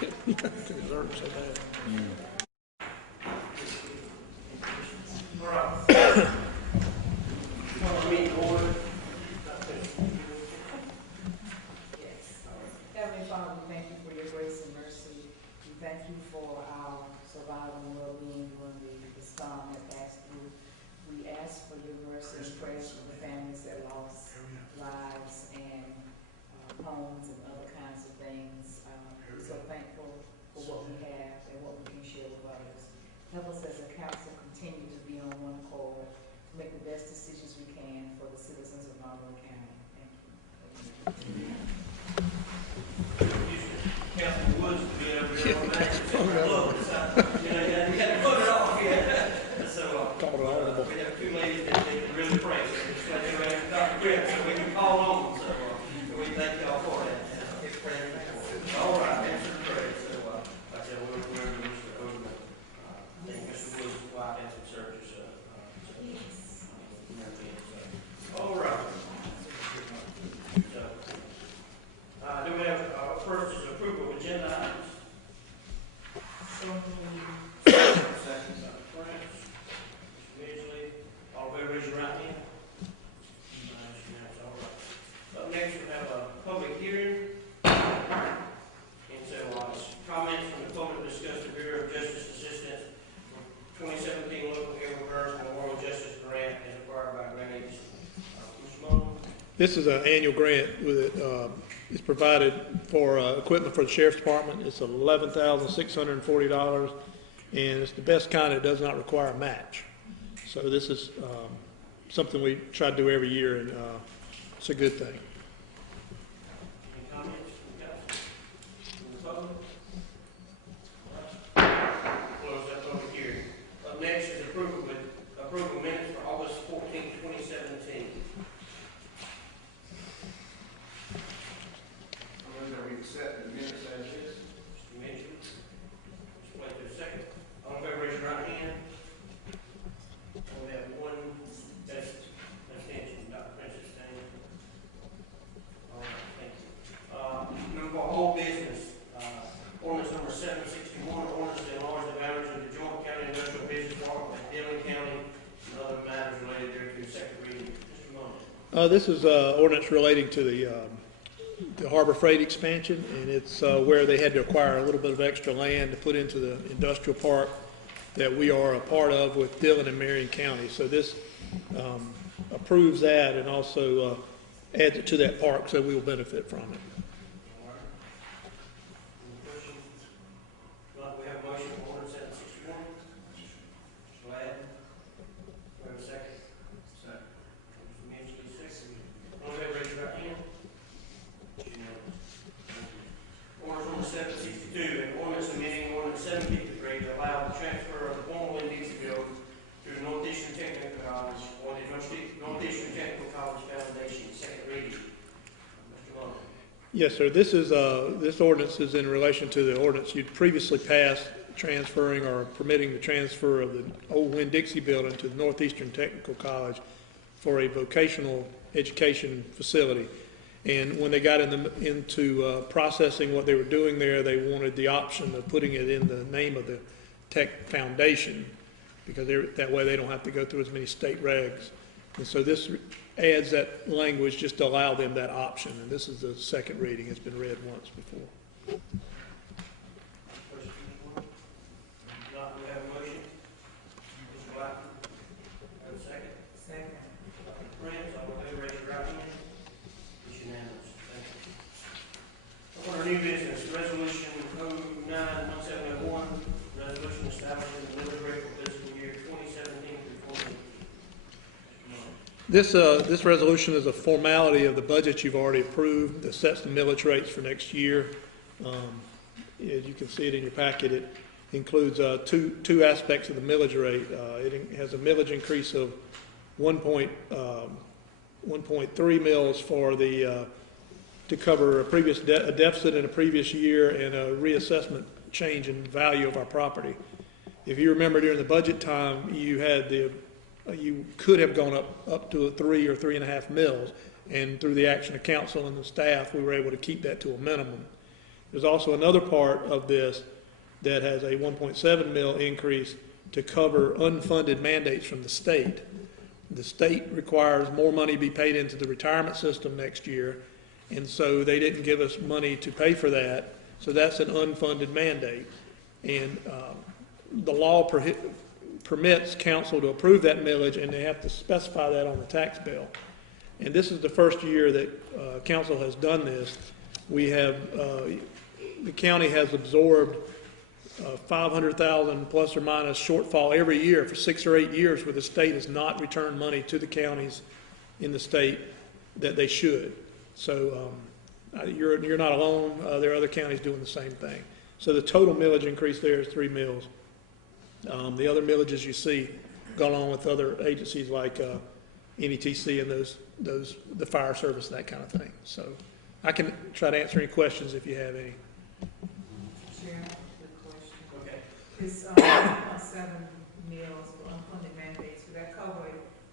Dessert so bad. All right. Meeting order. Yes. Heavenly Father, we thank you for your grace and mercy. We thank you for our survival and well-being during the storm that passed through. We ask for your mercy and prayers for the families that lost lives and homes and other kinds of things. We're so thankful for what we have and what we can share with others. Help us as a council continue to be on one accord, to make the best decisions we can for the citizens of Marlboro County. Thank you. Councilman Woods to be over there on that. You had to put it off, yeah. So, we have two ladies that they can really pray. So just let them have Dr. Grant so we can call on them. So, we thank y'all for that. All right, answer the prayer. So, like I said, we're Mr. Odom. I think Mr. Woods' wife had some surgery, so. All right. So, do we have, first is approval of agenda items? Second, Dr. France. Mr. Midgley. All in favor, raise your right hand. All right. Up next, we have a public hearing. And so, comments from the public discuss the Bureau of Justice Assistance 2017 Local Government Memorial Justice Grant as acquired by Grant Agency. Mr. Mullen. This is an annual grant with it. It's provided for equipment for the Sheriff's Department. It's $11,640, and it's the best kind that does not require a match. So this is something we try to do every year, and it's a good thing. Any comments from the council? From the public? Close that public hearing. Up next is approval minutes for August 14, 2017. We accept the minutes as is. Mr. Mitchell. Mr. Plato, second. All in favor, raise your right hand. We have one abstention. Dr. Princess Dane. All right, thank you. Number for whole business. Ordinance number 761, ordinance to enlarge the boundaries of the joint county industrial business park with Dillon County and other matters related thereto. Second reading. Mr. Mullen. This is ordinance relating to the Harbor Freight expansion, and it's where they had to acquire a little bit of extra land to put into the industrial park that we are a part of with Dillon and Marion County. So this approves that and also adds it to that park, so we will benefit from it. We have a motion for ordinance 761. Glad. We have a second. Second. Mr. Minsley, second. All in favor, raise your right hand. Ordinance number 762, an ordinance amending ordinance 753 to allow the transfer of the former Winn-Dixie building to the Northeastern Technical College or the Northeastern Technical College Foundation. Second reading. Mr. Mullen. Yes, sir. This is this ordinance is in relation to the ordinance you'd previously passed, transferring or permitting the transfer of the old Winn-Dixie building to the Northeastern Technical College for a vocational education facility. And when they got into processing what they were doing there, they wanted the option of putting it in the name of the Tech Foundation, because that way they don't have to go through as many state regs. And so this adds that language just to allow them that option. And this is the second reading. It's been read once before. Not, we have a motion. Mr. Black. Have a second. Second. Dr. Prince, all in favor, raise your right hand. It's unanimous. Thank you. On our new business, resolution 091701, resolution establishing the millage rate for fiscal year 2017 through 2018. This resolution is a formality of the budget you've already approved that sets the millage rates for next year. As you can see it in your packet, it includes two aspects of the millage rate. It has a millage increase of 1.3 mils for the to cover a deficit in a previous year and a reassessment change in value of our property. If you remember, during the budget time, you had you could have gone up to a 3 or 3.5 mils, and through the action of council and the staff, we were able to keep that to a minimum. There's also another part of this that has a 1.7 mil increase to cover unfunded mandates from the state. The state requires more money be paid into the retirement system next year, and so they didn't give us money to pay for that, so that's an unfunded mandate. And the law permits council to approve that millage, and they have to specify that on the tax bill. And this is the first year that council has done this. We have, the county has absorbed 500,000 plus or minus shortfall every year for 6 or 8 years, where the state has not returned money to the counties in the state that they should. So you're not alone. There are other counties doing the same thing. So the total millage increase there is 3 mills. The other millages you see go along with other agencies like NETC and the fire service, that kind of thing. So I can try to answer any questions if you have any. Chair, good question. Okay. This 1.7 mills for unfunded mandates, would that cover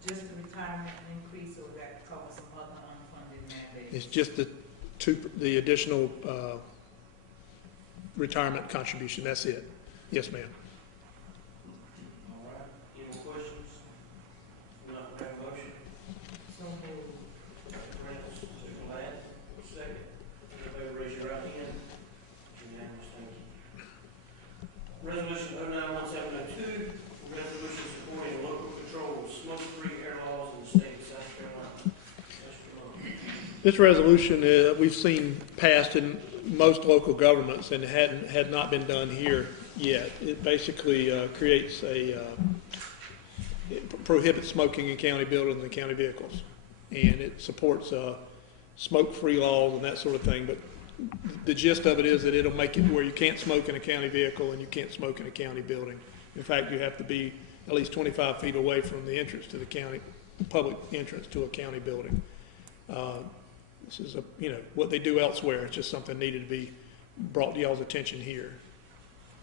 just the retirement increase, or would that cover some other unfunded mandates? It's just the additional retirement contribution. That's it. Yes, ma'am. All right. Any more questions? Not have a motion? So moved. Reynolds, second Ladd, second. All in favor, raise your right hand. Unanimous, thank you. Resolution 091702, resolution supporting local control of smoke-free air laws in the state of South Carolina. Mr. Long. This resolution we've seen passed in most local governments and had not been done here yet. It basically creates it prohibits smoking in county buildings and county vehicles, and it supports smoke-free laws and that sort of thing. But the gist of it is that it'll make it where you can't smoke in a county vehicle and you can't smoke in a county building. In fact, you have to be at least 25 feet away from the entrance to the county, public entrance to a county building. This is what they do elsewhere. It's just something needed to be brought to y'all's attention here.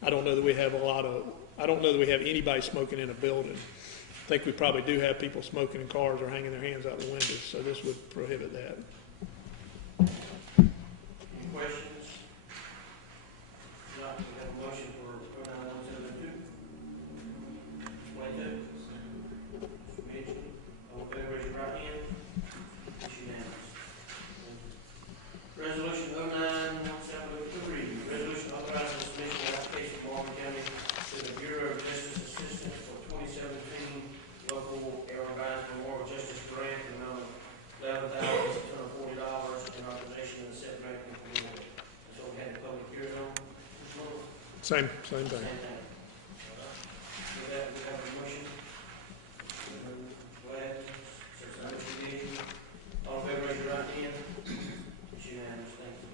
I don't know that we have anybody smoking in a building. I think we probably do have people smoking in cars or hanging their hands out the windows, so this would prohibit that. Any questions? Not, we have a motion for 091702. Explain that. Mr. Mitchell, all in favor, raise your right hand. It's unanimous. Resolution 091703, resolution authorizing the submission of application of Marlboro County to the Bureau of Justice Assistance for 2017 local Arizona Memorial Justice Grant in the amount of $11,640 and authorization of the said grant in the board. So we had the public hearing on. Same thing. Same thing. With that, we have a motion. Glad, all in favor, raise your right hand. It's unanimous, thank you.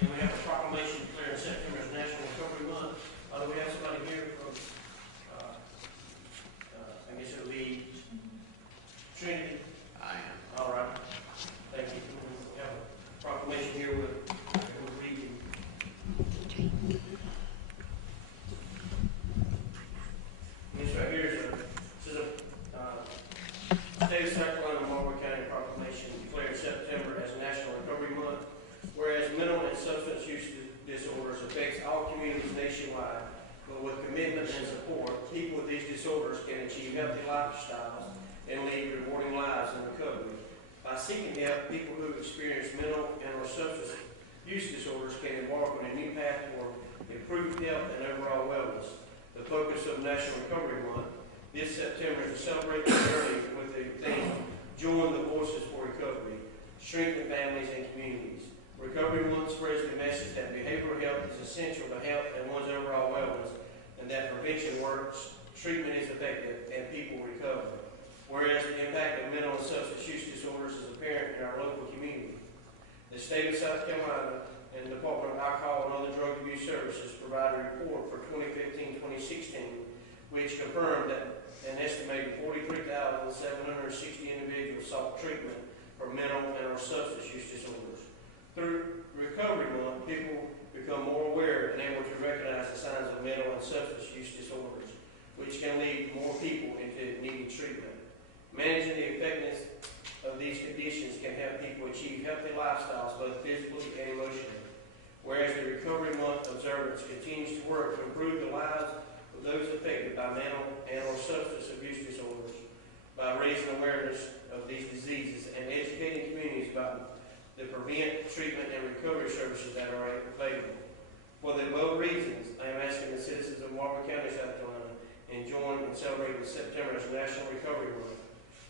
And we have a proclamation declaring September as National Recovery Month. Do we have somebody here from, I guess it would be Trinity? I am. All right, thank you. We have a proclamation here with reading. This right here is this is a State of South Carolina Marlboro County proclamation declaring September as National Recovery Month, whereas mental and substance use disorders affects all communities nationwide, but with commitment and support, people with these disorders can achieve healthy lifestyles and lead rewarding lives in recovery. By seeking help, people who experience mental and or substance use disorders can embark on a new path for improved health and overall wellness. The focus of National Recovery Month this September is to celebrate the journey with the theme, Join the Voices for Recovery, Strengthen Families and Communities. Recovery Month spreads the message that behavioral health is essential to health and one's overall wellness, and that prevention works, treatment is effective, and people recover. Whereas the impact of mental and substance use disorders is apparent in our local community. The State of South Carolina and the Department of Alcohol and Other Drug Abuse Services provide a report for 2015-2016, which confirmed that an estimated 43,760 individuals sought treatment for mental and or substance use disorders. Through Recovery Month, people become more aware and able to recognize the signs of mental and substance use disorders, which can lead more people into needing treatment. Managing the effectiveness of these conditions can help people achieve achieve healthy lifestyles, both physically and emotionally. Whereas the Recovery Month observance continues to work to improve the lives of those affected by mental and/or substance abuse disorders by raising awareness of these diseases and educating communities about the prevent, treatment, and recovery services that are available. For the above reasons, I am asking the citizens of Marlboro County, South Carolina, and join in celebrating September as National Recovery Month.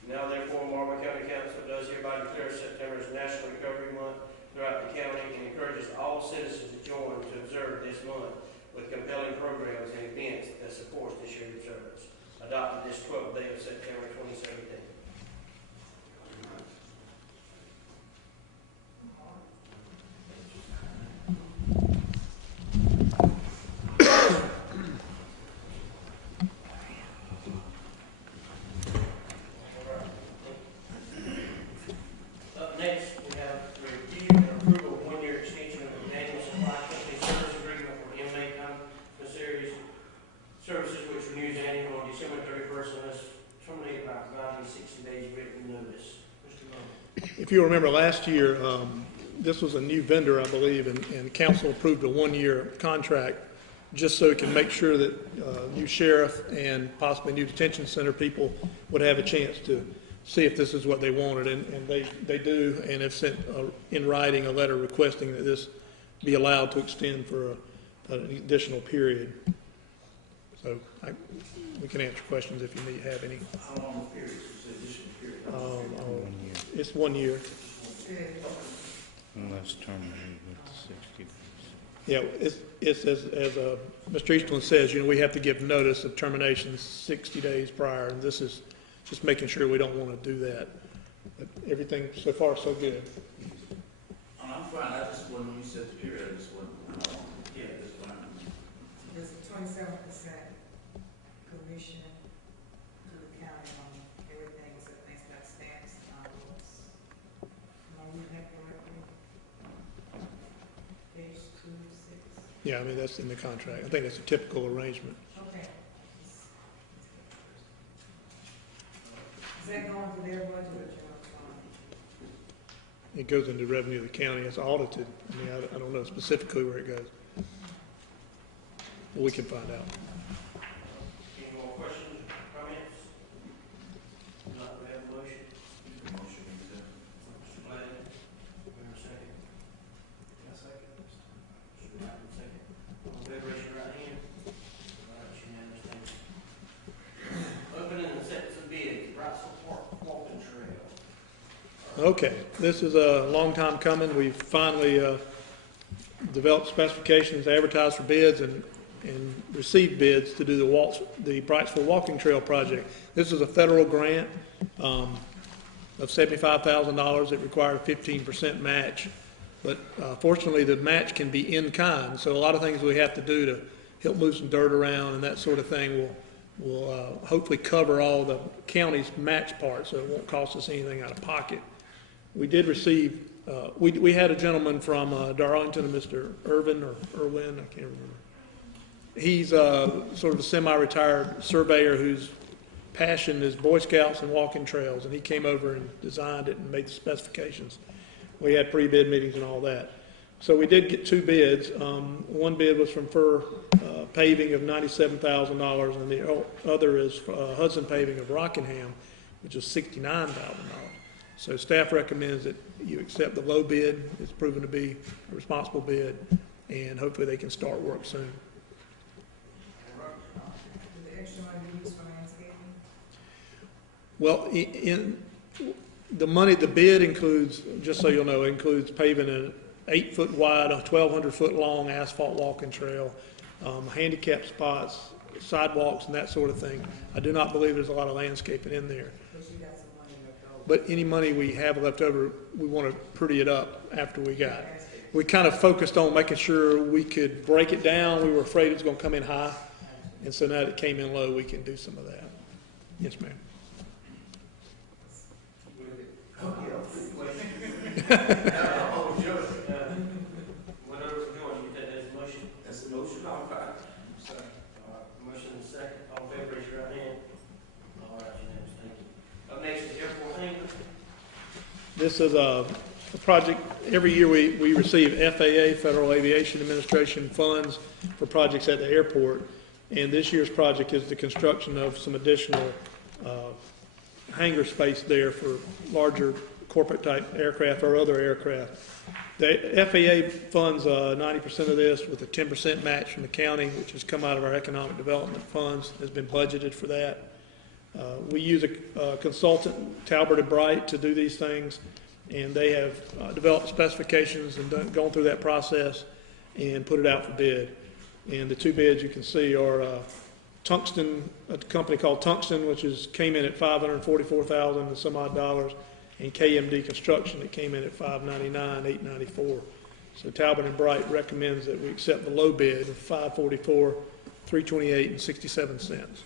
Now, therefore, Marlboro County Council does hereby declare September as National Recovery Month throughout the county and encourages all citizens to join to observe this month with compelling programs and events that support this year's observance. Adopted this 12th day of September 2017. Up next, we have review and approval of one-year extension of the annual supply company service agreement for inmate commissary services, which renews annually on December 31st unless terminated by providing 60 days written notice. Mr. Mullins. If you remember last year, this was a new vendor, I believe, and council approved a one-year contract just so it can make sure that new sheriff and possibly new detention center people would have a chance to see if this is what they wanted, and they do, and have sent in writing a letter requesting that this be allowed to extend for an additional period. So we can answer questions if you have any. How long the period is the additional period? It's 1 year. Unless terminated with the 60 days. Yeah, it's as Mr. Eastland says, we have to give notice of termination 60 days prior, and this is just making sure we don't want to do that. But everything so far so good. I'm fine, I just wasn't, when you said the period, I just wasn't, yeah, that's fine. There's a 27% commission to the county on everything except things like stamps and envelopes. Am I reading that correctly? Page 2, 6. Yeah, I mean, that's in the contract. I think that's a typical arrangement. Okay. Is that going to their budget or general fund? It goes into revenue of the county. It's audited. I mean, I don't know specifically where it goes. But we can find out. Any more questions, comments? Not, we have a motion. Motion accepted. Mr. Gladden, we have a second. Yes, second. Mr. Martin, second. All in favor, raise your right hand. All right, unanimous, thank you. Opening and acceptance of bids, Wrightsville Park Walking Trail. Okay, this is a long time coming. We've finally developed specifications, advertised for bids, and received bids to do the Brightsville Walking Trail project. This is a federal grant of $75,000. It required a 15% match, but fortunately the match can be in kind. So a lot of things we have to do to help move some dirt around and that sort of thing will hopefully cover all the county's match part, so it won't cost us anything out of pocket. We did receive, we had a gentleman from Darlington, Mr. Irvin or Irwin, I can't remember. He's sort of a semi-retired surveyor whose passion is Boy Scouts and walking trails, and he came over and designed it and made the specifications. We had pre-bid meetings and all that. So we did get two bids. One bid was from Fur Paving of $97,000, and the other is Hudson Paving of Rockingham, which is $69,000. So staff recommends that you accept the low bid. It's proven to be a responsible bid, and hopefully they can start work soon. Did the extra money be used for landscaping? Well, in the money, the bid includes, just so you'll know, includes paving an 8-foot wide, a 1,200-foot long asphalt walking trail, handicap spots, sidewalks, and that sort of thing. I do not believe there's a lot of landscaping in there. Because you got some money left over. But any money we have left over, we want to pretty it up after we got it. We kind of focused on making sure we could break it down. We were afraid it was going to come in high. And so now that it came in low, we can do some of that. Yes, ma'am. Whatever we're doing, you take that as a motion? That's the motion, I'm fine. Second. Motion and second, all in favor, raise your right hand. All right, unanimous, thank you. Up next is airport hangar. This is the project, every year we receive FAA, Federal Aviation Administration funds for projects at the airport. And this year's project is the construction of some additional hangar space there for larger corporate type aircraft or other aircraft. The FAA funds 90% of this with a 10% match from the county, which has come out of our economic development funds, has been budgeted for that. We use a consultant, Talbert & Bright, to do these things, and they have developed specifications and gone through that process and put it out for bid. And the two bids you can see are Tungsten, a company called Tungsten, which came in at $544,000 and some odd dollars, and KMD Construction that came in at $599,894. So Talbot & Bright recommends that we accept the low bid of $544,328 and 67 cents.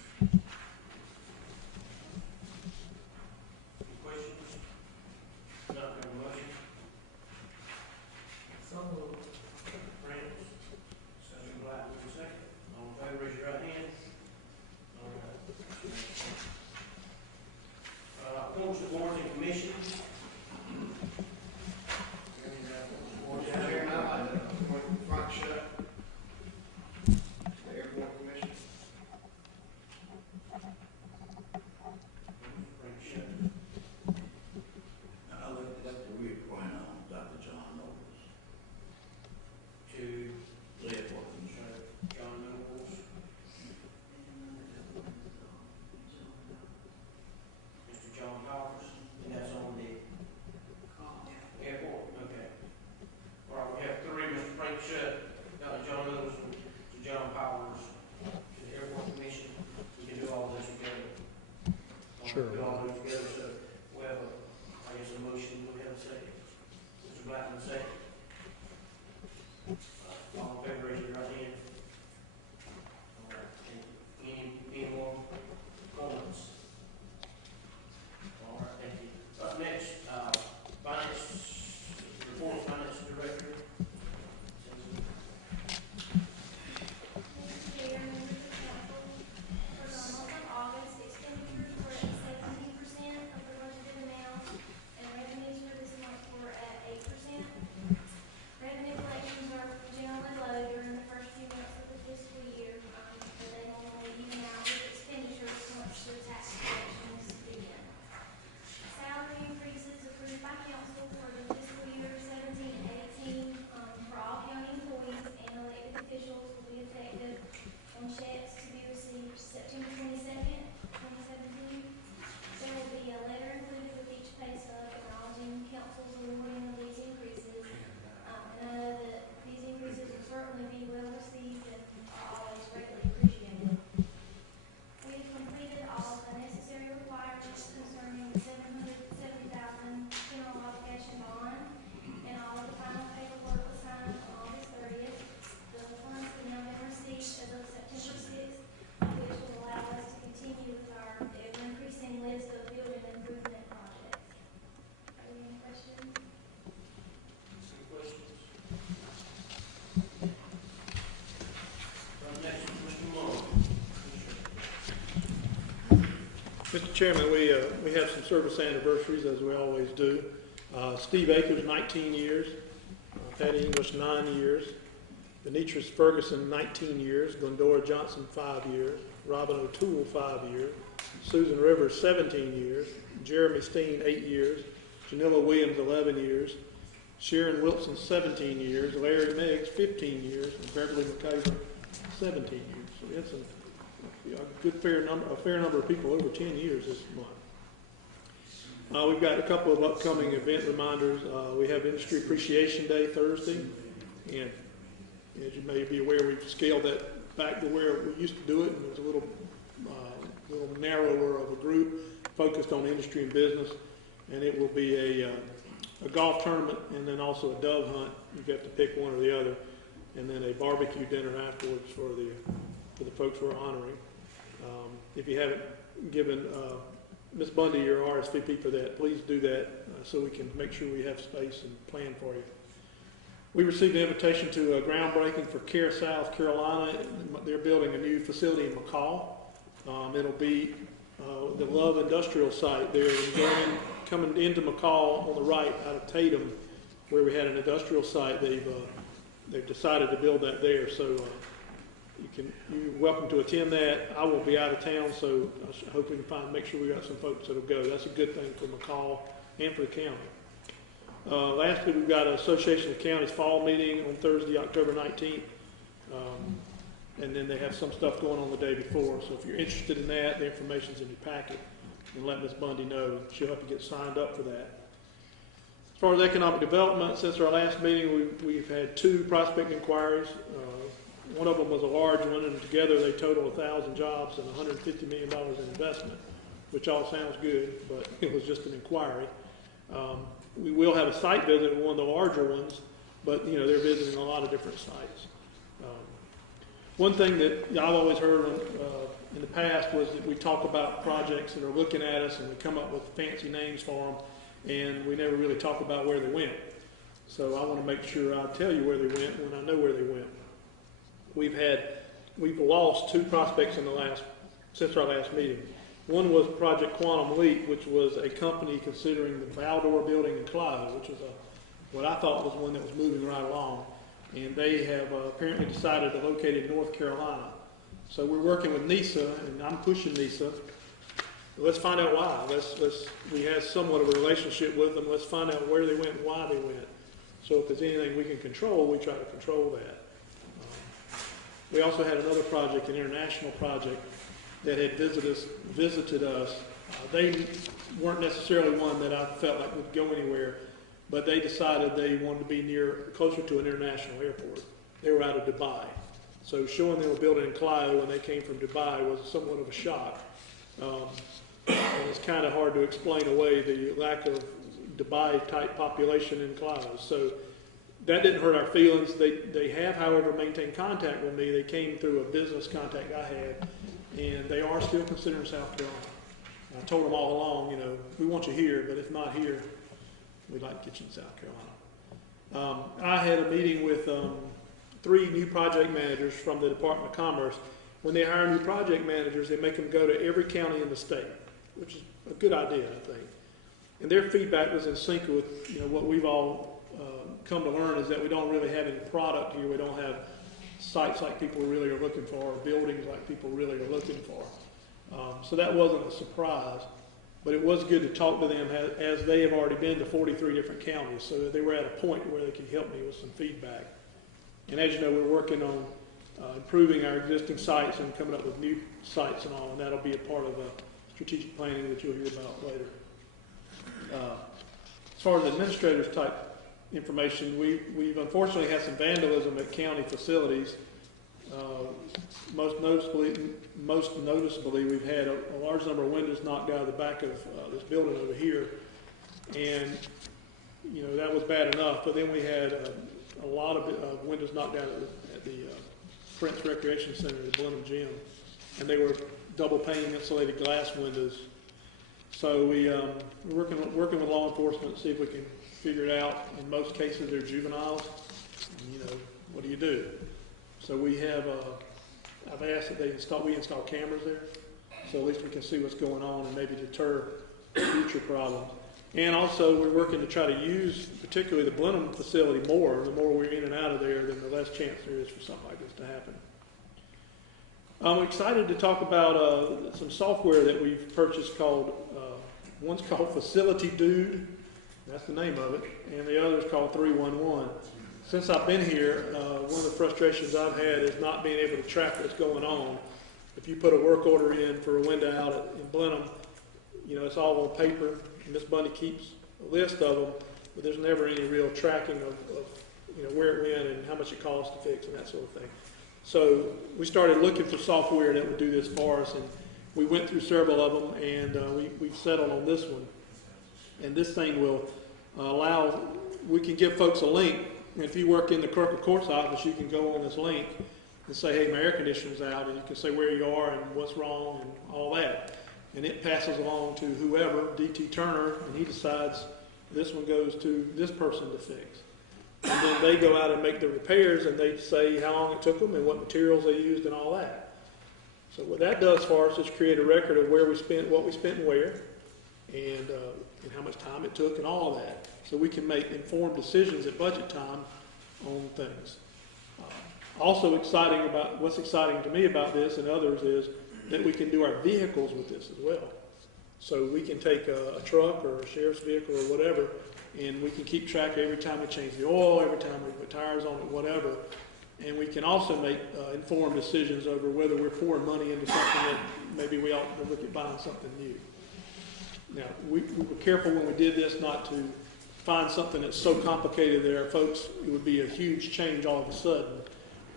Appoints the boards and commissions. Chairman, I'd like to appoint Frank Shutt to the Airport Commission. I'd like to reappoint Dr. John Nobles To to the airport commission. John Nobles. Mr. John Powers, and that's on the airport, okay. All right, we have three, Mr. Frank Shutt, Dr. John Nobles, to John Powers, to the airport commission. We can do all this together. Sure. Do all this together, so we have I guess a motion, we have a second. Mr. Blackman, second. All in favor, raise your right hand. All right, thank you. Any more comments? All right, thank you. Next, finance, report of finance director. Mr. Chair, members of council, for the month of August, expenditures were at 17% of the budgeted amount, and revenues for this month were at 8%. Revenue collections are generally low during the first few months of the fiscal year, but they normally even out with expenditures once the tax collections begin. Salary increases approved by council for the fiscal year 17-18 for all county employees and elected officials will be effective on checks to be received September 22nd, 2017. There will be a letter included with each pay stub acknowledging council's awarding of these increases. And I know that these increases will certainly be well received and are always greatly appreciated. We have completed all of the necessary requirements concerning the $770,000 general obligation bond, and all of the final paperwork was signed on August 30th. The funds have now been received as of September 6th, which will allow us to continue with our ever-increasing list of building improvement projects. Are there any questions? Any questions? Next, Mr. Moore. Mr. Chairman, we have some service anniversaries, as we always do. Steve Akers, 19 years. Patty English, 9 years. Demetrius Ferguson, 19 years. Glendora Johnson, 5 years. Robin O'Toole, 5 years. Susan Rivers, 17 years. Jeremy Steen, 8 years. Janilla Williams, 11 years. Sharon Wilson, 17 years. Larry Meggs, 15 years. And Beverly McCaver, 17 years. So we had some a fair number of people over 10 years this month. We've got a couple of upcoming event reminders. We have Industry Appreciation Day Thursday, and as you may be aware, we've scaled that back to where we used to do it, and it was a little narrower of a group focused on industry and business, and it will be a golf tournament and then also a dove hunt. You have to pick one or the other, and then a barbecue dinner afterwards for the folks we're honoring. If you haven't given Ms. Bundy your RSVP for that, please do that so we can make sure we have space and plan for you. We received an invitation to a groundbreaking for CARE South Carolina. They're building a new facility in McCall. It'll be the Love Industrial site there, coming into McCall on the right out of Tatum. where we had an industrial site. They've decided to build that there, so you're welcome to attend that. I will be out of town, so I hope we can make sure we got some folks that'll go. That's a good thing for McCall and for the county. Lastly, we've got an Association of Counties fall meeting on Thursday, October 19th. And then they have some stuff going on the day before. So if you're interested in that, the information's in your packet. And let Ms. Bundy know. She'll help you get signed up for that. As far as economic development, since our last meeting, we've had 2 prospect inquiries. One of them was a large one, and together they total 1,000 jobs and $150 million in investment, which all sounds good, but it was just an inquiry. We will have a site visit at one of the larger ones, but they're visiting a lot of different sites. One thing that I've always heard in the past was that we talk about projects that are looking at us and we come up with fancy names for them, and we never really talk about where they went. So I want to make sure I tell you where they went when I know where they went. We've lost 2 prospects since our last meeting. One was Project Quantum Leap, which was a company considering the Valdor building in Clive, which was what I thought was one that was moving right along. And they have apparently decided to locate in North Carolina. So we're working with NISA, and I'm pushing NISA. Let's find out why. We have somewhat of a relationship with them. Let's find out where they went and why they went. So if there's anything we can control, we try to control that. We also had another project, an international project, that had visited us. They weren't necessarily one that I felt like would go anywhere, but they decided they wanted to be closer to an international airport. They were out of Dubai. So showing they were building in Clio when they came from Dubai was somewhat of a shock. And it's kind of hard to explain away the lack of Dubai-type population in Clio. So that didn't hurt our feelings. They have, however, maintained contact with me. They came through a business contact I had, and they are still considering South Carolina. I told them all along, we want you here, but if not here, we'd like to get you in South Carolina. I had a meeting with 3 new project managers from the Department of Commerce. When they hire new project managers, they make them go to every county in the state, which is a good idea, I think. And their feedback was in sync with what we've all come to learn, is that we don't really have any product here. We don't have sites like people really are looking for, or buildings like people really are looking for. So that wasn't a surprise. But it was good to talk to them as they have already been to 43 different counties, so that they were at a point where they could help me with some feedback. And as you know, we're working on improving our existing sites and coming up with new sites and all, and that'll be a part of strategic planning that you'll hear about later. As far as administrators type information, we've unfortunately had some vandalism at county facilities. Most noticeably, we've had a large number of windows knocked out of the back of this building over here, and that was bad enough. But then we had a lot of windows knocked out at the Prince Recreation Center, the Blenheim Gym, and they were double pane insulated glass windows. So we're working with law enforcement to see if we can figure it out. In most cases, they're juveniles. And, what do you do? So we have, I've asked that we install cameras there, so at least we can see what's going on and maybe deter future problems. And also, we're working to try to use, particularly the Blenheim facility more. The more we're in and out of there, then the less chance there is for something like this to happen. I'm excited to talk about some software that we've purchased called, one's called Facility Dude, that's the name of it, and the other is called 311. Since I've been here, one of the frustrations I've had is not being able to track what's going on. If you put a work order in for a window out in Blenheim, it's all on paper, and Miss Bundy keeps a list of them, but there's never any real tracking of where it went and how much it costs to fix and that sort of thing. So we started looking for software that would do this for us, and we went through several of them, and we've settled on this one. And this thing will we can give folks a link. If you work in the clerk of court's office, you can go on this link and say, hey, my air conditioner's out, and you can say where you are and what's wrong and all that. And it passes along to whoever, DT Turner, and he decides this one goes to this person to fix. And then they go out and make the repairs, and they say how long it took them and what materials they used and all that. So what that does for us is create a record of where we spent, what we spent and where, and and how much time it took and all of that. So we can make informed decisions at budget time on things. Also what's exciting to me about this and others is that we can do our vehicles with this as well. So we can take a truck or a sheriff's vehicle or whatever, and we can keep track every time we change the oil, every time we put tires on it, whatever. And we can also make informed decisions over whether we're pouring money into something that maybe we ought to look at buying something new. Now, we were careful when we did this not to find something that's so complicated that our folks, it would be a huge change all of a sudden.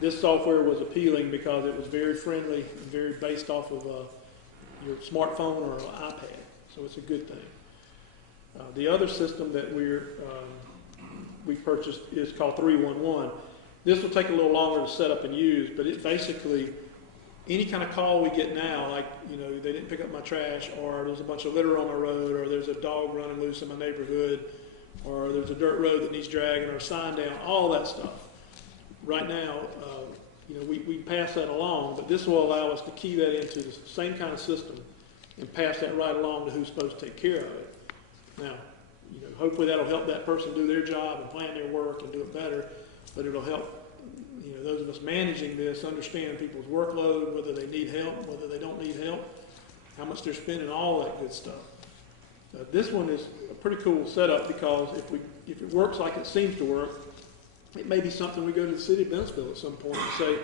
This software was appealing because it was very friendly and very based off of your smartphone or an iPad, so it's a good thing. The other system that we purchased is called 311. This will take a little longer to set up and use, but it basically, any kind of call we get now, like, you know, they didn't pick up my trash, or there's a bunch of litter on my road, or there's a dog running loose in my neighborhood, or there's a dirt road that needs dragging, or a sign down, all that stuff. Right now, you know, we pass that along, but this will allow us to key that into the same kind of system and pass that right along to who's supposed to take care of it. Now, you know, hopefully that'll help that person do their job and plan their work and do it better, but it'll help, you know, those of us managing this understand people's workload, whether they need help, whether they don't need help, how much they're spending, all that good stuff. This one is a pretty cool setup because if it works like it seems to work, it may be something we go to the city of Bensville at some point and say,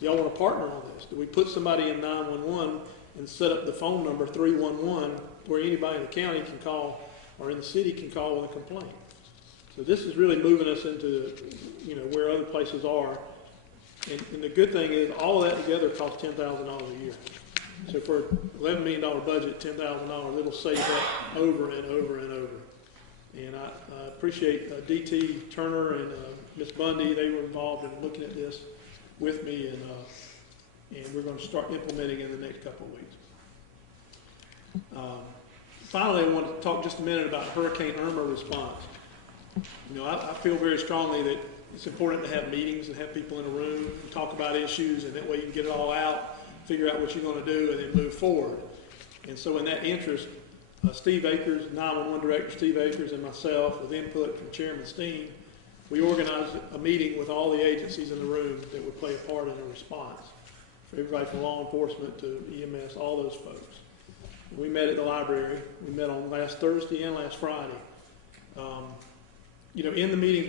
y'all want to partner on this? Do we put somebody in 911 and set up the phone number 311 where anybody in the county can call or in the city can call with a complaint? So this is really moving us into, you know, where other places are. And the good thing is all of that together costs $10,000 a year. So for an $11 million budget, $10,000, it'll save that over and over and over. And I appreciate D.T. Turner and Ms. Bundy. They were involved in looking at this with me, and we're going to start implementing in the next couple of weeks. Finally, I want to talk just a minute about Hurricane Irma response. You know, I feel very strongly that it's important to have meetings and have people in a room and talk about issues, and that way you can get it all out, figure out what you're going to do, and then move forward. And so in that interest, Steve Akers, 911 Director Steve Akers, and myself, with input from Chairman Steen, we organized a meeting with all the agencies in the room that would play a part in the response. For everybody from law enforcement to EMS, all those folks. We met at the library. We met on last Thursday and last Friday. You know, in the meetings,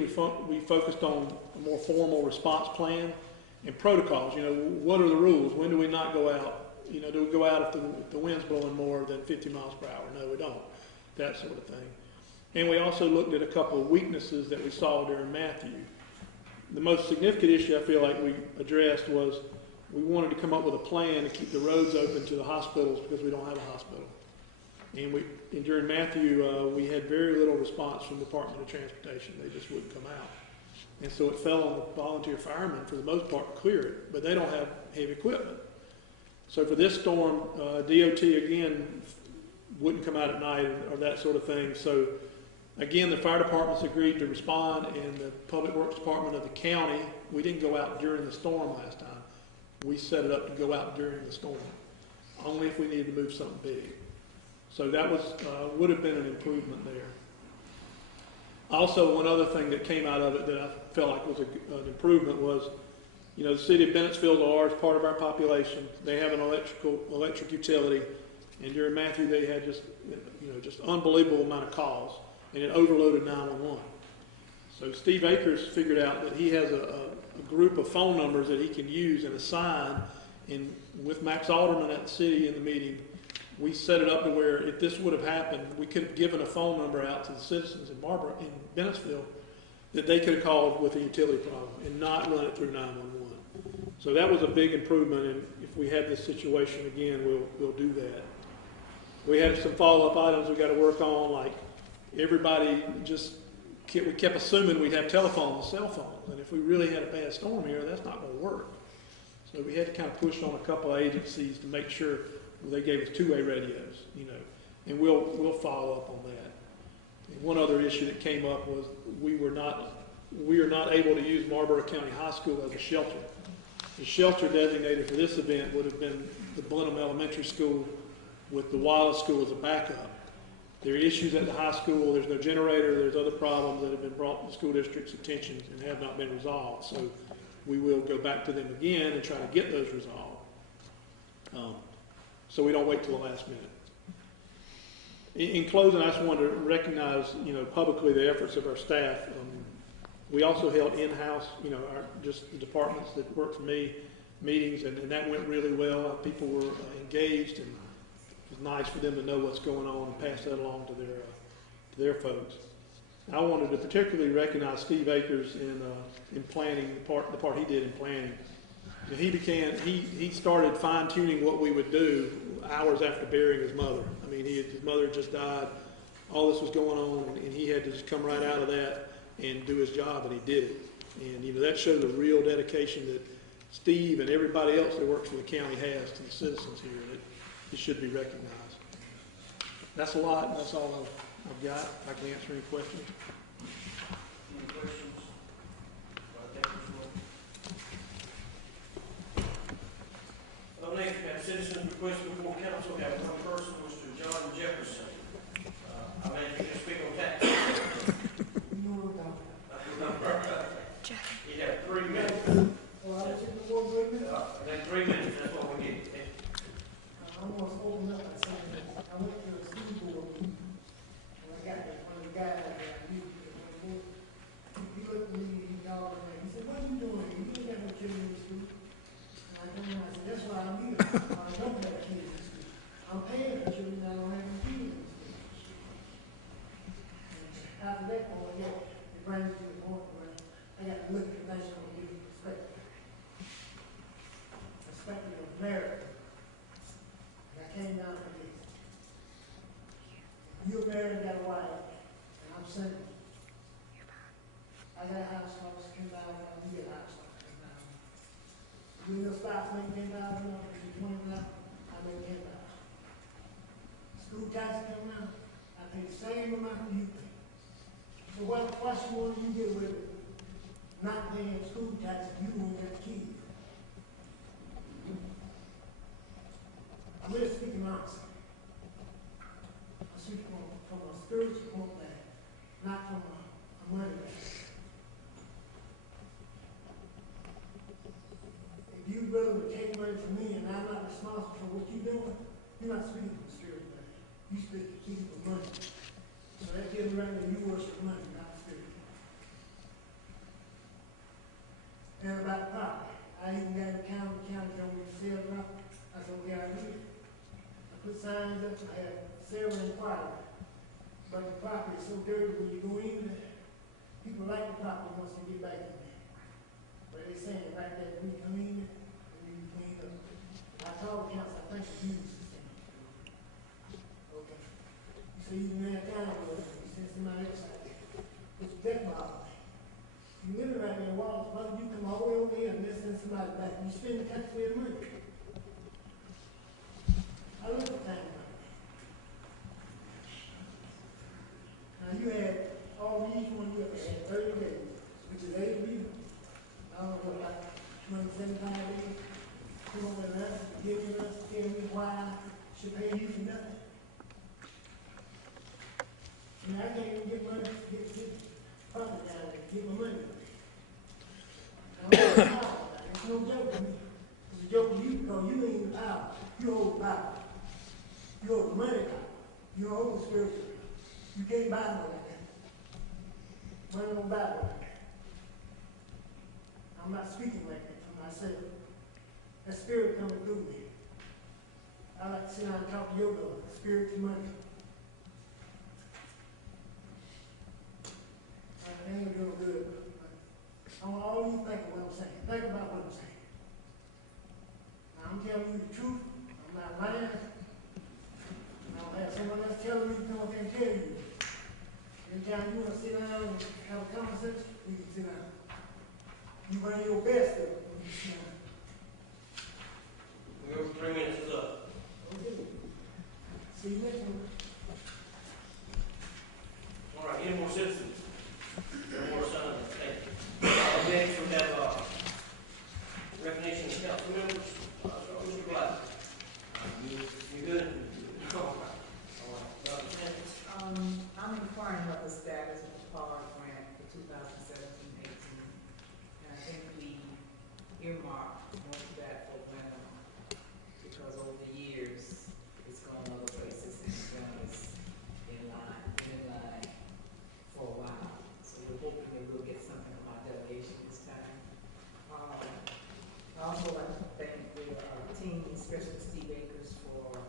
we focused on a more formal response plan and protocols. You know, what are the rules? When do we not go out? You know, do we go out if the wind's blowing more than 50 miles per hour? No, we don't. That sort of thing. And we also looked at a couple of weaknesses that we saw during Matthew. The most significant issue I feel like we addressed was we wanted to come up with a plan to keep the roads open to the hospitals because we don't have a hospital. And during Matthew, we had very little response from the Department of Transportation. They just wouldn't come out. And so it fell on the volunteer firemen, for the most part, to clear it. But they don't have heavy equipment. So for this storm, DOT, again, wouldn't come out at night or that sort of thing. So, again, the fire departments agreed to respond, and the Public Works Department of the county, we didn't go out during the storm last time. We set it up to go out during the storm, only if we needed to move something big. So that would have been an improvement there. Also, one other thing that came out of it that I felt like was an improvement was, you know, the city of Bennettsville is a large part of our population. They have an electric utility, and during Matthew they had just unbelievable amount of calls, and it overloaded 911. So Steve Akers figured out that he has a group of phone numbers that he can use and assign, and with Max Alderman at the city in the meeting, we set it up to where if this would have happened, we could have given a phone number out to the citizens in Marlboro, in Bennettsville, that they could have called with a utility problem and not run it through 911. So that was a big improvement, and if we have this situation again, we'll do that. We had some follow-up items we got to work on, like everybody we kept assuming we'd have telephones and cell phones, and if we really had a bad storm here, that's not going to work. So we had to kind of push on a couple of agencies to make sure they gave us two-way radios, you know, and we'll follow up on that. And one other issue that came up was we are not able to use Marlboro County High School as a shelter. The shelter designated for this event would have been the Blenheim Elementary School with the Wallace School as a backup. There are issues at the high school, there's no generator, there's other problems that have been brought to the school district's attention and have not been resolved. So we will go back to them again and try to get those resolved. So we don't wait till the last minute. In closing, I just want to recognize, publicly the efforts of our staff. We also held in-house, just the departments that work for me, meetings, and that went really well. People were engaged, and it was nice for them to know what's going on and pass that along to their folks. I wanted to particularly recognize Steve Akers in planning, the part he did in planning. He started fine-tuning what we would do hours after burying his mother. I mean, his mother just died. All this was going on, and he had to just come right out of that and do his job, and he did it. And, that shows a real dedication that Steve and everybody else that works for the county has to the citizens here, that it should be recognized. That's a lot, and that's all I've got. I can answer any questions. Any questions? Next, we have citizens request before council. We have one person, Mr. John Jefferson. I imagine you can speak on tax. You have 3 minutes. Then 3 minutes, that's what we need. I'm going to open up by saying this. I went to a school board meeting, and I got one of the guys out there, he looked at me, he called me, he said, "What are you doing? You ain't got no children in school." And I told him, I said, "That's why I'm here. I don't have kids in school. I'm paying for children, I don't have no kids in school." And after that point, it brings me to the point where I got to look at things from a different perspective. Perspective of marriage. I came down from this. You're married, got a wife, and I'm single. I got a house cost $10,000, you get a house cost $10,000. You and your spouse make $10,000, you $20,000, I make $10,000. School taxes come out, I pay the same amount you pay. So what's one you get with not paying school taxes, you won't get kids? I'm really speaking honestly. I speak from a spiritual point of view, not from a money view. If you willing to take money from me and I'm not responsible for what you're doing, you're not speaking from a spiritual view. You speak for money. So that gives me right there, you worship money, not spirit. And about the property, I even got a county told me to sell property. I said, "Okay, I do." Put signs up, I had several inquiries. But the property is so dirty when you go in there, people like the property once they get back in there. But they're saying right there, when you come in, and you clean up. I told the council, I think it's used the same. Okay. You say you can have time with it, you send somebody else out there. It's death bother. You live right there, why don't you come all the way over here and send somebody back? You spend the taxpayer money. I look at that. Now you had all these one you had 30 days, which is 8 weeks. I don't know what, like 275 days. Come over and us, giving us, tell me why I should pay you for nothing. And I can't even get money to get property down there, get my money. I'm not power. It's no joke to me. It's a joke to you because you ain't the power. You hold the power. You hold the money power. You hold the spiritual power. You can't buy no like that. Money don't buy no like that. I'm not speaking like that for myself. That spirit coming through me. I like to sit down and talk to your God. Spirit to money. I ain't doing good. I want all you think of what I'm saying. Think about what I'm saying. Now, I'm telling you the truth. I'm not lying. I don't have someone else telling me to come up here and tell you. Anytime you want to sit down and have a conversation, you can sit down. You bring your best up when you sit down. Your 3 minutes is up. Okay. See you next one. All right, any more citizens? Any more signs? Thank you. Next, we have recognition of council members. Mr. Black. You good? All right. Dr. Sanders. of the status of the PAR grant for 2017-18. And I think we earmarked most of that for Wenham because over the years, it's gone other places and Wenham is in line for a while. So we're hoping that we'll get something from our delegation this time. I also like to thank the team, especially Steve Akers, for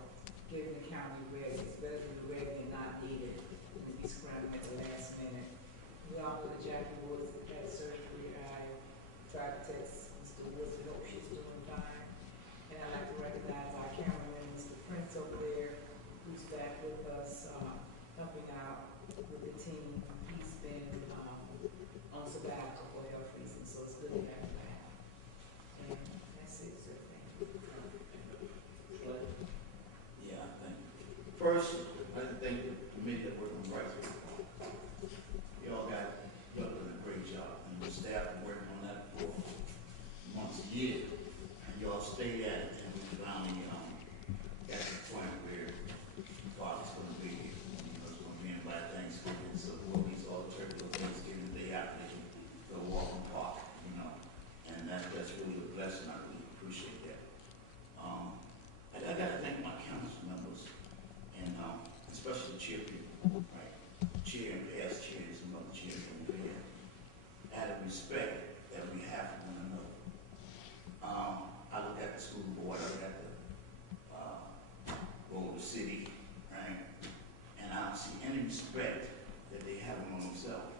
getting the county ready. It's better to be ready than not needed than to be scrambling at the last minute. We all know that Jackie Woods had surgery. I tried to text Mr. Woods to hope she's doing fine. And I'd like to recognize our cameraman, Mr. Prince over there, who's back with us, helping out with the team. He's been on sabbatical for health reasons, so it's good to have him back. And that's it, sir. Thank you. Yeah, thank you. First, I'd like to thank the committee that worked on rights. Y'all done a great job, and the staff been working on that for months, years, and y'all stayed at it, and we finally got to the point where Father's going to be here. You know, it's going to be in by Thanksgiving, so we'll be all turkey on Thanksgiving Day after they can go walk in the park, you know, and that's really a blessing. I really appreciate that. I got to thank my council members, and especially the chair people, right? Chair and past chairs and other chairs over there, out of respect that we have for one another. I look at the school board, I look at the board of the city, right? And I don't see any respect that they have among themselves.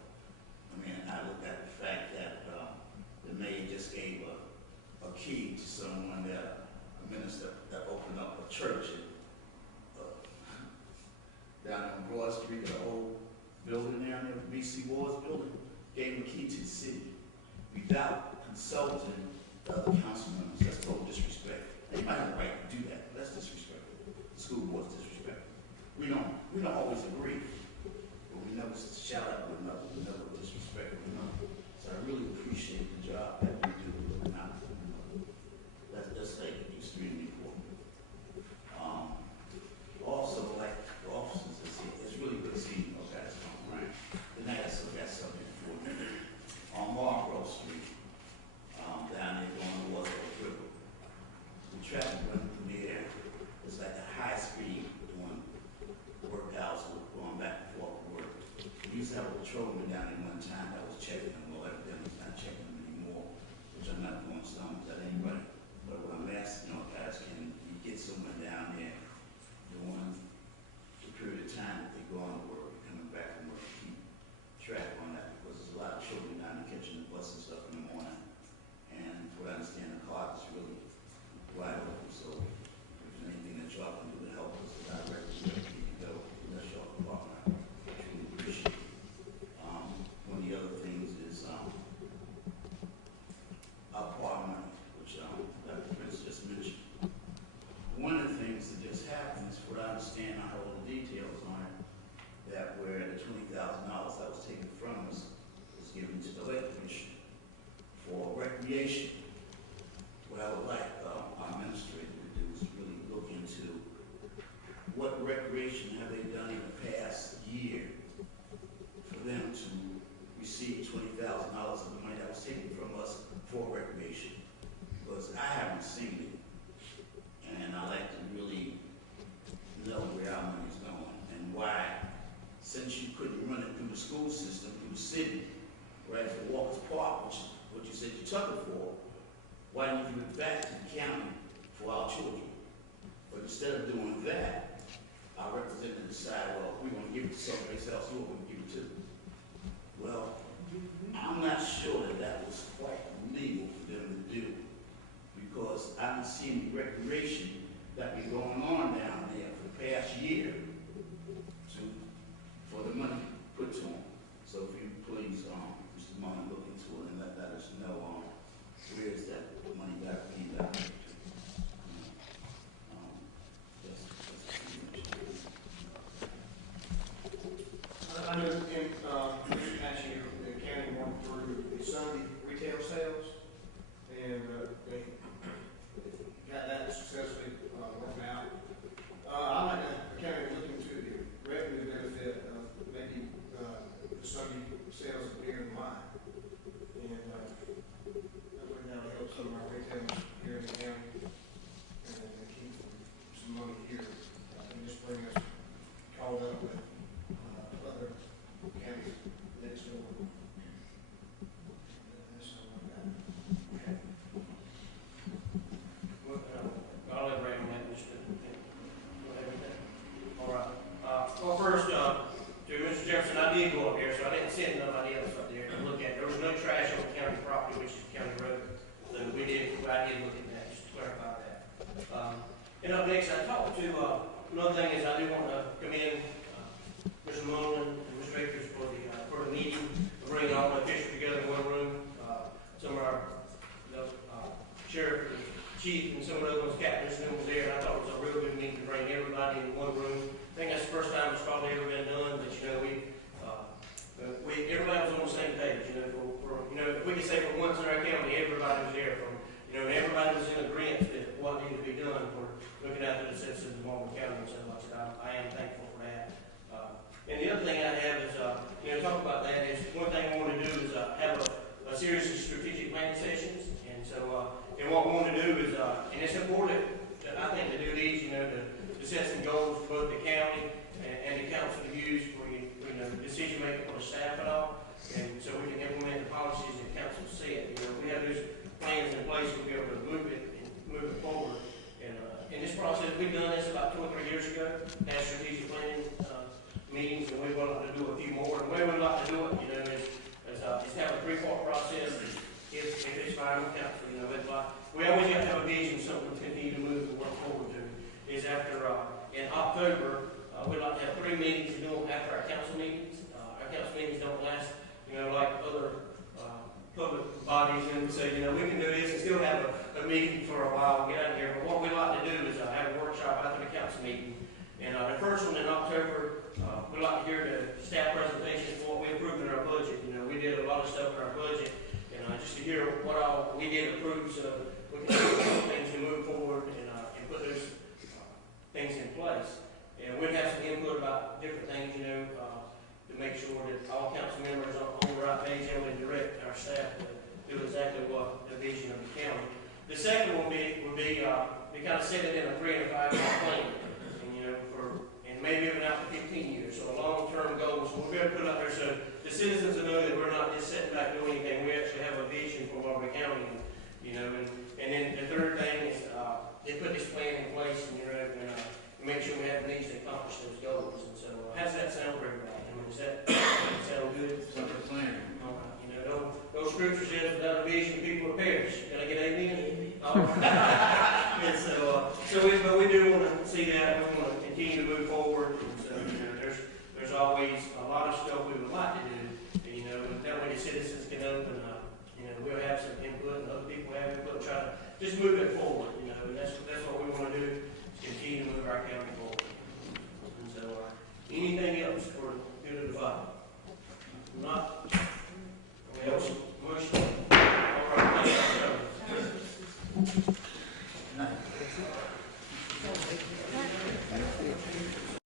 I mean, I look at the fact that the mayor just gave a key to someone that, a minister that opened up a church down on Broad Street, the old building down there, B.C. Ward's building, gave him a key to the city without consulting the other council members. That's total disrespect. Now, you might have the right to do that, but that's disrespectful. The school board's disrespectful. We don't always agree, but we never shout out with another. We never disrespect one another. So I really appreciate the job that we do looking out for one another. That's like extremely important. Also, like the officers, it's really good seeing those guys come around. And that's something important. On Marlboro Street, down there going towards the river, the traffic running from there is like a high speed doing workouts or going back and forth to work. We used to have a patrolman down there one time that was checking them. Well, evidently he's not checking them anymore, which I'm not doing stones at anybody. But what I'm asking, guys, can you get someone down there during the period of time that they go on to work, coming back from work, to keep track on that, because there's a lot of children down there catching the bus and stuff in the morning. And what I understand, the clock is really wide open, so if there's anything that y'all can do to help us, I recommend you to go, unless y'all can walk around. I truly appreciate it. One of the other things is our park money, which Dr. Prince just mentioned. One of the things that just happened is, what I understand, I have all the details on it, that where the $20,000 that was taken from us was given to the Lake Commission for recreation. What I would like our administrator to do is really look into what recreation have they done in the past year for them to receive $20,000 of the money that was taken from us for recreation. Because I haven't seen it, and I like to really know where our money is going and why, since you couldn't run it through the school system, through the city, right, for Walker's Park, which is what you said you took it for, why didn't you give it back to the county for our children? But instead of doing that, our representative decided, well, we're going to give it to somebody else, who are we going to give it to? Well, I'm not sure that that was quite legal for them to do, because I haven't seen the recreation that been going on down there for the past year for the money put to them. So if you please, Mr. Mullen, look into it and let us know where is that money got paid out to. Under and I did go up there, so I didn't send nobody else up there to look at. There was no trash on the county property, which is county road. So I did look at that, just to clarify that. And up next, I talked to, another thing is I do want to commend Mr. Mullen and Mr. Akers for the meeting, bringing all the officials together in one room. Some of our sheriff, chief, and some of the other ones, captains, and was there, and I thought it was a real good meeting to bring everybody in one room. I think that's the first time it's probably ever been done, but everybody was on the same page, if we could say for once in our county, everybody was there and everybody was in agreement that what needed to be done for looking after the citizens of Marlboro County and so much. I am thankful for that. And the other thing I have is, talk about that is, one thing I want to do is have a series of strategic planning sessions. And so, and what we want to do is, and it's important, I think, to do these, to set some goals for both the county and the council to use for, decision making for the staff and all. And so we can implement the policies that council set. We have those plans in place, we'll be able to move it forward. And this process, we've done this about 2 or 3 years ago, had strategic planning meetings, and we would like to do a few more. And the way we'd like to do it, is have a 3-part process. If it's fine with council, we always have to have a vision, something to continue to move and work forward to. Is after in October, we'd like to have 3 meetings to do them after our council meetings. Our council meetings don't last, like other public bodies, and so we can do this and still have a meeting for a while and get out of here. But what we'd like to do is have a workshop after the council meeting. And the first one in October, we'd like to hear the staff presentations for what we approved in our budget. We did a lot of stuff in our budget, and just to hear what all we did approve, so we can do things to move forward and put those things in place. And we'd have some input about different things, to make sure that all council members are on the right page and we direct our staff to do exactly what the vision of the county. The second one would be we kind of set it in a 3 and a 5 year plan, and maybe even out to 15 years, so a long-term goal. So we'll be able to put out there so the citizens will know that we're not just sitting back doing anything. We actually have a vision for Marlboro County, and then the third thing is they put this plan in place, and make sure we have the means to accomplish those goals. And so, how does that sound for everybody? Does that sound good? Sounds like a plan. All right. Those scriptures says without a vision, people will perish. Can I get amen? All right. And but we do want to see that. We want to continue to move forward. And so, there's always a lot of stuff we would like to do. And that way the citizens can open up. We'll have some input, and other people have input. Try to just move it forward. And that's what we want to do. Continue to move our county forward. And so, anything else for the good of the body? Not.